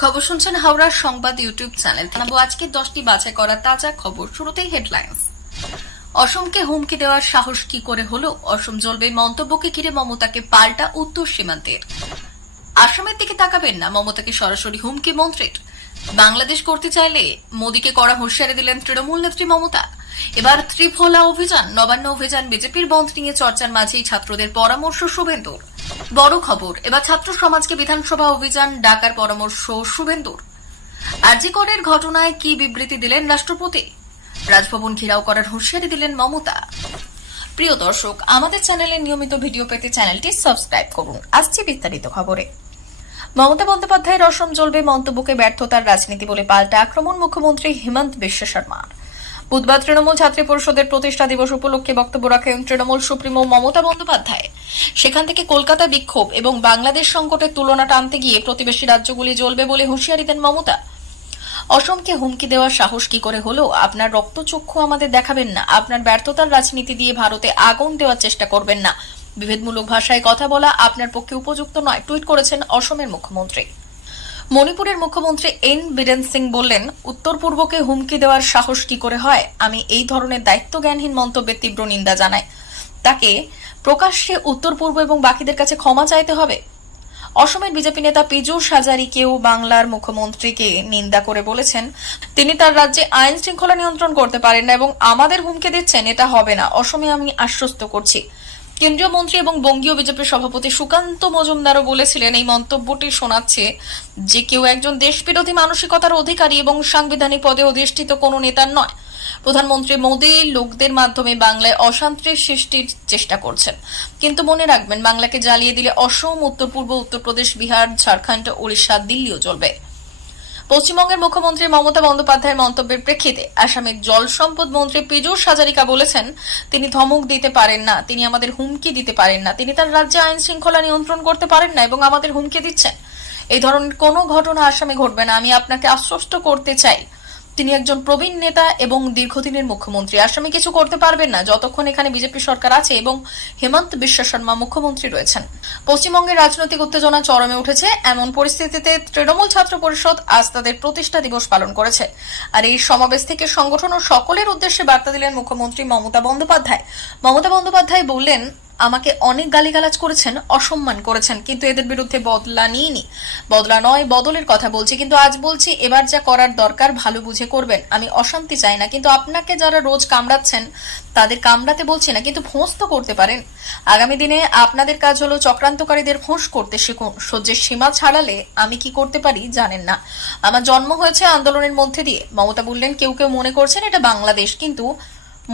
খবর শুনছেন হাওড়ার সংবাদ ইউটিউব চ্যানেল। জানাবো আজকে 10টি বাছাই করা তাজা খবর। শুরুতেই হেডলাইন্স। অসমকে হুমকি দেওয়ার সাহস কি করে হলো? অসম জ্বলবে মন্তব্যকে ঘিরে মমতাকে পাল্টা উত্তর সীমান্তের। আসামের দিকে তাকাবেন না, মমতাকে সরাসরি হুমকি মন্ত্রীর। বাংলাদেশ করতে চাইলে মোদীকে কড়া হুঁশিয়ারি দিলেন তৃণমূল নেত্রী মমতা। এবার ত্রিফলা অভিযান, নবান্ন অভিযান, বিজেপির বন্ধ নিয়ে চর্চার মাঝেই ছাত্রদের পরামর্শ শুভেন্দুর। বড় খবর, এবার ছাত্র সমাজকে বিধানসভা অভিযান ডাকার পরামর্শ শুভেন্দুর। আরজি করের ঘটনায় কি বিবৃতি দিলেন রাষ্ট্রপতি? রাজভবন ঘেরাও করার হুঁশিয়ারি দিলেন মমতা। প্রিয় দর্শক, আমাদের চ্যানেলের নিয়মিত ভিডিও পেতে চ্যানেলটি সাবস্ক্রাইব করুন। আসছে বিস্তারিত খবরে। মমতা বন্দ্যোপাধ্যায়ের অসম জ্বলবে মন্তব্যকে ব্যর্থতার রাজনীতি বলে পাল্টা আক্রমণ মুখ্যমন্ত্রী হেমন্ত বিশ্ব শর্মার। বুধবার তৃণমূল ছাত্রী পরিষদের প্রতিষ্ঠা দিবস উপলক্ষে বক্তব্য রাখেন তৃণমূল সুপ্রিমো মমতা বন্দ্যোপাধ্যায়। সেখান থেকে কলকাতা বিক্ষোভ এবং বাংলাদেশ সংকটের তুলনা টানতে গিয়ে প্রতিবেশী রাজ্যগুলি জ্বলবে বলে হুঁশিয়ারি দেন মমতা। অসমকে হুমকি দেওয়ার সাহস কি করে হলো? আপনার রক্তচক্ষু আমাদের দেখাবেন না, আপনার ব্যর্থতার রাজনীতি দিয়ে ভারতে আগুন দেওয়ার চেষ্টা করবেন না। বিভেদমূলক ভাষায় কথা বলা আপনার পক্ষে উপযুক্ত নয়, টুইট করেছেন অসমের মুখ্যমন্ত্রী। মণিপুরের মুখ্যমন্ত্রী এন বীরেন সিং বললেন, উত্তর পূর্বকে হুমকি দেওয়ার সাহস কি করে হয়? আমি এই ধরনের দায়িত্বজ্ঞানহীন মন্তব্যের তীব্র নিন্দা জানাই। তাকে প্রকাশ্যে উত্তর পূর্ব এবং বাকিদের কাছে ক্ষমা চাইতে হবে। অসমের বিজেপি নেতা পীযূষ হাজারিকেও বাংলার মুখ্যমন্ত্রীকে নিন্দা করে বলেছেন, তিনি তার রাজ্যে আইন শৃঙ্খলা নিয়ন্ত্রণ করতে পারেন না এবং আমাদের হুমকি দিচ্ছেন, এটা হবে না। অসমে আমি আশ্বস্ত করছি। কেন্দ্রীয় মন্ত্রী এবং বঙ্গীয় বিজেপির সভাপতি সুকান্ত মজুমদারও বলেছিলেন, এই মন্তব্যটি শোনাচ্ছে যে কেউ একজন দেশবিরোধী মানসিকতার অধিকারী এবং সাংবিধানিক পদে অধিষ্ঠিত কোনো নেতার নয়। প্রধানমন্ত্রী মোদী লোকদের মাধ্যমে বাংলায় অশান্তি সৃষ্টির চেষ্টা করছেন, কিন্তু মনে রাখবেন, বাংলাকে জ্বালিয়ে দিলে অসম, উত্তর পূর্ব, উত্তরপ্রদেশ, বিহার, ঝাড়খণ্ড, ওড়িশা, দিল্লিও জ্বলবে। পশ্চিমবঙ্গের মুখ্যমন্ত্রী মমতা বন্দ্যোপাধ্যায়ের মন্তব্যের প্রেক্ষিতে আসামের জল সম্পদ মন্ত্রী পীযূষ হাজারিকা বলেছেন, তিনি ধমক দিতে পারেন না, তিনি আমাদের হুমকি দিতে পারেন না, তিনি তার রাজ্যে আইন শৃঙ্খলা নিয়ন্ত্রণ করতে পারেন না এবং আমাদের হুমকি দিচ্ছেন। এই ধরনের কোনো ঘটনা আসামে ঘটবে না, আমি আপনাকে আশ্বস্ত করতে চাই। তিনি একজন প্রবীণ নেতা এবং দীর্ঘদিনের মুখ্যমন্ত্রী। আসামে কিছু করতে পারবেন না যতক্ষণ এখানে বিজেপি সরকার আছে এবং হেমন্ত বিশ্ব শর্মা মুখ্যমন্ত্রী রয়েছেন। পশ্চিমবঙ্গের রাজনৈতিক উত্তেজনা চরমে উঠেছে। এমন পরিস্থিতিতে তৃণমূল ছাত্র পরিষদ আজ তাদের প্রতিষ্ঠা দিবস পালন করেছে। আর এই সমাবেশ থেকে সংগঠন ও সকলের উদ্দেশ্যে বার্তা দিলেন মুখ্যমন্ত্রী মমতা বন্দ্যোপাধ্যায়। মমতা বন্দ্যোপাধ্যায় বললেন, আমাকে অনেক গালিগালাজ করেছেন, অসম্মান করেছেন, কিন্তু এদের বিরুদ্ধে বদলা নিইনি। বদলা নয়, বদলের কথা বলছি। কিন্তু আজ বলছি, এবার যা করার দরকার ভালো বুঝে করবেন। আমি অশান্তি চাই না, কিন্তু আপনাকে যারা রোজ কামড়াচ্ছেন তাদের কামড়াতে বলছি না, কিন্তু ফোঁস তো করতে পারেন। আগামী দিনে আপনাদের কাজ হলো চক্রান্তকারীদের ফোঁস করতে শিখুন। সহ্যের সীমা ছাড়ালে আমি কি করতে পারি জানেন না। আমার জন্ম হয়েছে আন্দোলনের মধ্যে দিয়ে। মমতা বললেন, কেউ কেউ মনে করছেন এটা বাংলাদেশ, কিন্তু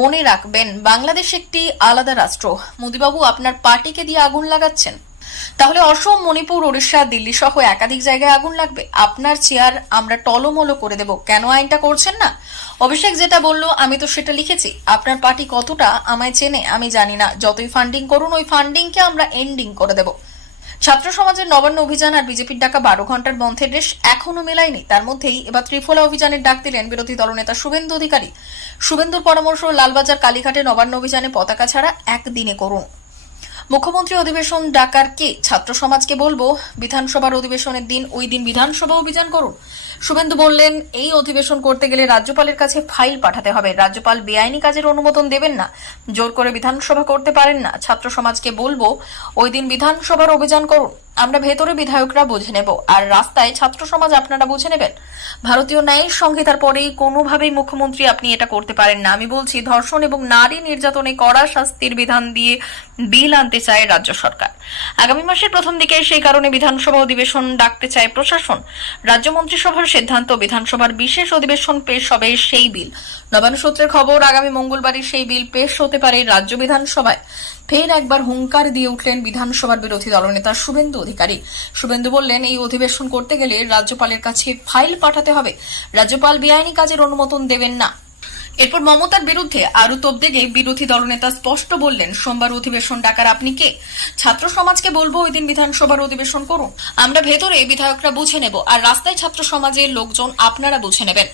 মনে রাখবেন, বাংলাদেশ একটি আলাদা রাষ্ট্র। মোদীবাবু আপনার পার্টিকে দিয়ে আগুন লাগাচ্ছেন, তাহলে অসম, মণিপুর, ওড়িশা, দিল্লি সহ একাধিক জায়গায় আগুন লাগবে। আপনার চেয়ার আমরা টলমলো করে দেব। কেন আইনটা করছেন না? অভিষেক যেটা বললো আমি তো সেটা লিখেছি। আপনার পার্টি কতটা আমায় চেনে আমি জানি না। যতই ফান্ডিং করুন, ওই ফান্ডিংকে আমরা এন্ডিং করে দেব। ছাত্র সমাজের নবান্ন অভিযান আর বিজেপির ডাকা 12 ঘন্টার বন্ধের রেশ এখনো মেলায়নি। তার মধ্যেই এবার ত্রিফলা অভিযানের ডাক দিলেন বিরোধী দলনেতা শুভেন্দু অধিকারী। শুভেন্দুর পরামর্শ, লালবাজার, কালীঘাটে নবান্ন অভিযানে পতাকা ছাড়া একদিনে করুন। মুখ্যমন্ত্রী অধিবেশন ডাকার কে? ছাত্র সমাজকে বলবো, বিধানসভার অধিবেশনের দিন ওই দিন বিধানসভা অভিযান করুন। শুভেন্দু বললেন, এই অধিবেশন করতে গেলে রাজ্যপালের কাছে ফাইল পাঠাতে হবে। রাজ্যপাল বেআইনি কাজের অনুমোদন দেবেন না, জোর করে বিধানসভা করতে পারেন না। ছাত্র সমাজকে বলবো, ওই দিন বিধানসভার অভিযান করুন। আমরা ভেতরে বিধায়করা বুঝে নেব, আর রাস্তায় ছাত্র সমাজ আপনারা বুঝে নেবেন। ভারতীয় ন্যায় সংহিতার পরেই কোনোভাবেই মুখ্যমন্ত্রী আপনি এটা করতে পারেন না। আমি বলছি, ধর্ষণ এবং নারী নির্যাতনে কড়া শাস্তির বিধান দিয়ে বিল আনতে চায় রাজ্য সরকার। আগামী মাসের প্রথম দিকে সেই কারণে বিধানসভা অধিবেশন ডাকতে চায় প্রশাসন। রাজ্য মন্ত্রিসভার সিদ্ধান্ত, বিধানসভার বিশেষ অধিবেশন পেশ হবে সেই বিল। নবান্ন সূত্রের খবর, আগামী মঙ্গলবারই সেই বিল পেশ হতে পারে রাজ্য বিধানসভায়। ফের একবার হুঙ্কার দিয়ে উঠলেন বিধানসভার বিরোধী দলনেতা শুভেন্দু অধিকারী। শুভেন্দু বললেন, এই অধিবেশন করতে গেলে রাজ্যপালের কাছে ফাইল পাঠাতে হবে। রাজ্যপাল বেআইনি কাজের অনুমোদন দেবেন না। এরপর মমতার বিরুদ্ধে আরো তোপ দেগে বিরোধী দলনেতা স্পষ্ট বললেন, সোমবার অধিবেশন ডাকার আপনি কে? ছাত্র সমাজকে বলবো ওই দিন বিধানসভার অধিবেশন করুন, আমরা ভেতরে বিধায়করা বুঝে নেব, আর রাস্তায় ছাত্র সমাজের লোকজন আপনারা বুঝে নেবেন।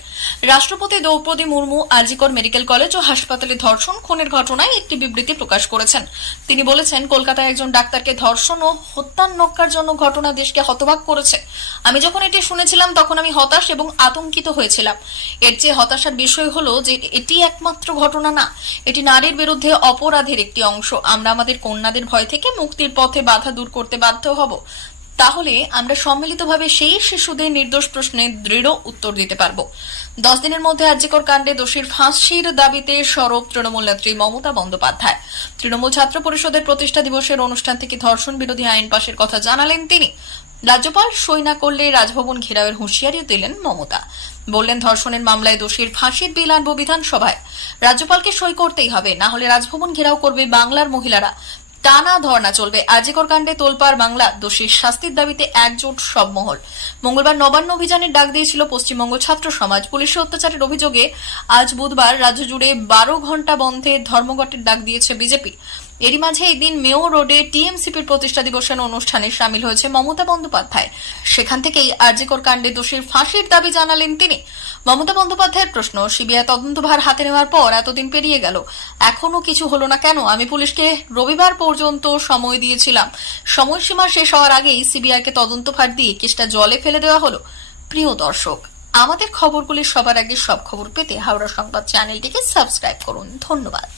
রাষ্ট্রপতি দ্রৌপদী মুর্মু আরজিকর মেডিকেল কলেজ ও হাসপাতালে ধর্ষণ খুনের ঘটনায় একটি বিবৃতি প্রকাশ করেছেন। তিনি বলেছেন, কলকাতায় একজন ডাক্তারকে ধর্ষণ ও হত্যার জন্য ঘটনা দেশকে হতবাক করেছে। আমি যখন এটি শুনেছিলাম তখন আমি হতাশ এবং আতঙ্কিত হয়েছিলাম। এর চেয়ে হতাশার বিষয় হলো যে এটি একমাত্র ঘটনা না, এটি নারীর বিরুদ্ধে অপরাধের একটি অংশ। আমরা আমাদের কন্যাদের ভয় থেকে মুক্তির পথে বাধা দূর করতে বাধ্য হব, তাহলে আমরা সম্মিলিতভাবে সেই শিশুদের নির্দোষ প্রশ্নে দৃঢ় উত্তর দিতে পারব। 10 দিনের মধ্যে আরজিকর কাণ্ডে দোষীর ফাঁসির দাবিতে সরব তৃণমূল নেত্রী মমতা বন্দ্যোপাধ্যায়। তৃণমূল ছাত্র পরিষদের প্রতিষ্ঠা দিবসের অনুষ্ঠান থেকে ধর্ষণ বিরোধী আইন পাশের কথা জানালেন তিনি। রাজ্যপাল সই না করলে রাজভবন ঘেরাওয়ের হুঁশিয়ারি দিলেন মমতা। বললেন, ধর্ষণের মামলায় দোষীর ফাঁসির বিল আনবো বিধানসভায়। রাজ্যপালকে সই করতেই হবে, না হলে রাজভবন ঘেরাও করবে বাংলার মহিলারা। টানা ধর্ণা চলবে। আরজিকর কাণ্ডে তোলপাড় বাংলা, দোষীর শাস্তির দাবিতে একজোট সব মহল। মঙ্গলবার নবান্ন অভিযানের ডাক দিয়েছিল পশ্চিমবঙ্গ ছাত্র সমাজ। পুলিশের অত্যাচারের অভিযোগে আজ বুধবার রাজ্য জুড়ে 12 ঘন্টা বন্ধে ধর্মঘটের ডাক দিয়েছে বিজেপি। এরই মাঝে এদিন মেয়ো রোডে টিএমসিপির প্রতিষ্ঠা দিবসের অনুষ্ঠানে সামিল হয়েছে মমতা বন্দ্যোপাধ্যায়। সেখান থেকেই আরজিকর কাণ্ডে দোষীর ফাঁসির দাবি জানালেন তিনি। মমতা বন্দ্যোপাধ্যায়ের প্রশ্ন, সিবিআই তদন্তভার হাতে নেওয়ার পর এতদিন পেরিয়ে গেল, এখনো কিছু হলো না কেন? আমি পুলিশকে রবিবার পর্যন্ত সময় দিয়েছিলাম, সময়সীমা শেষ হওয়ার আগেই সিবিআইকে তদন্তভার দিয়ে কেসটা জলে ফেলে দেওয়া হলো। প্রিয় দর্শক, আমাদের খবরগুলি সবার আগে সব খবর পেতে হাওড়া সংবাদ চ্যানেলটিকে সাবস্ক্রাইব করুন। ধন্যবাদ।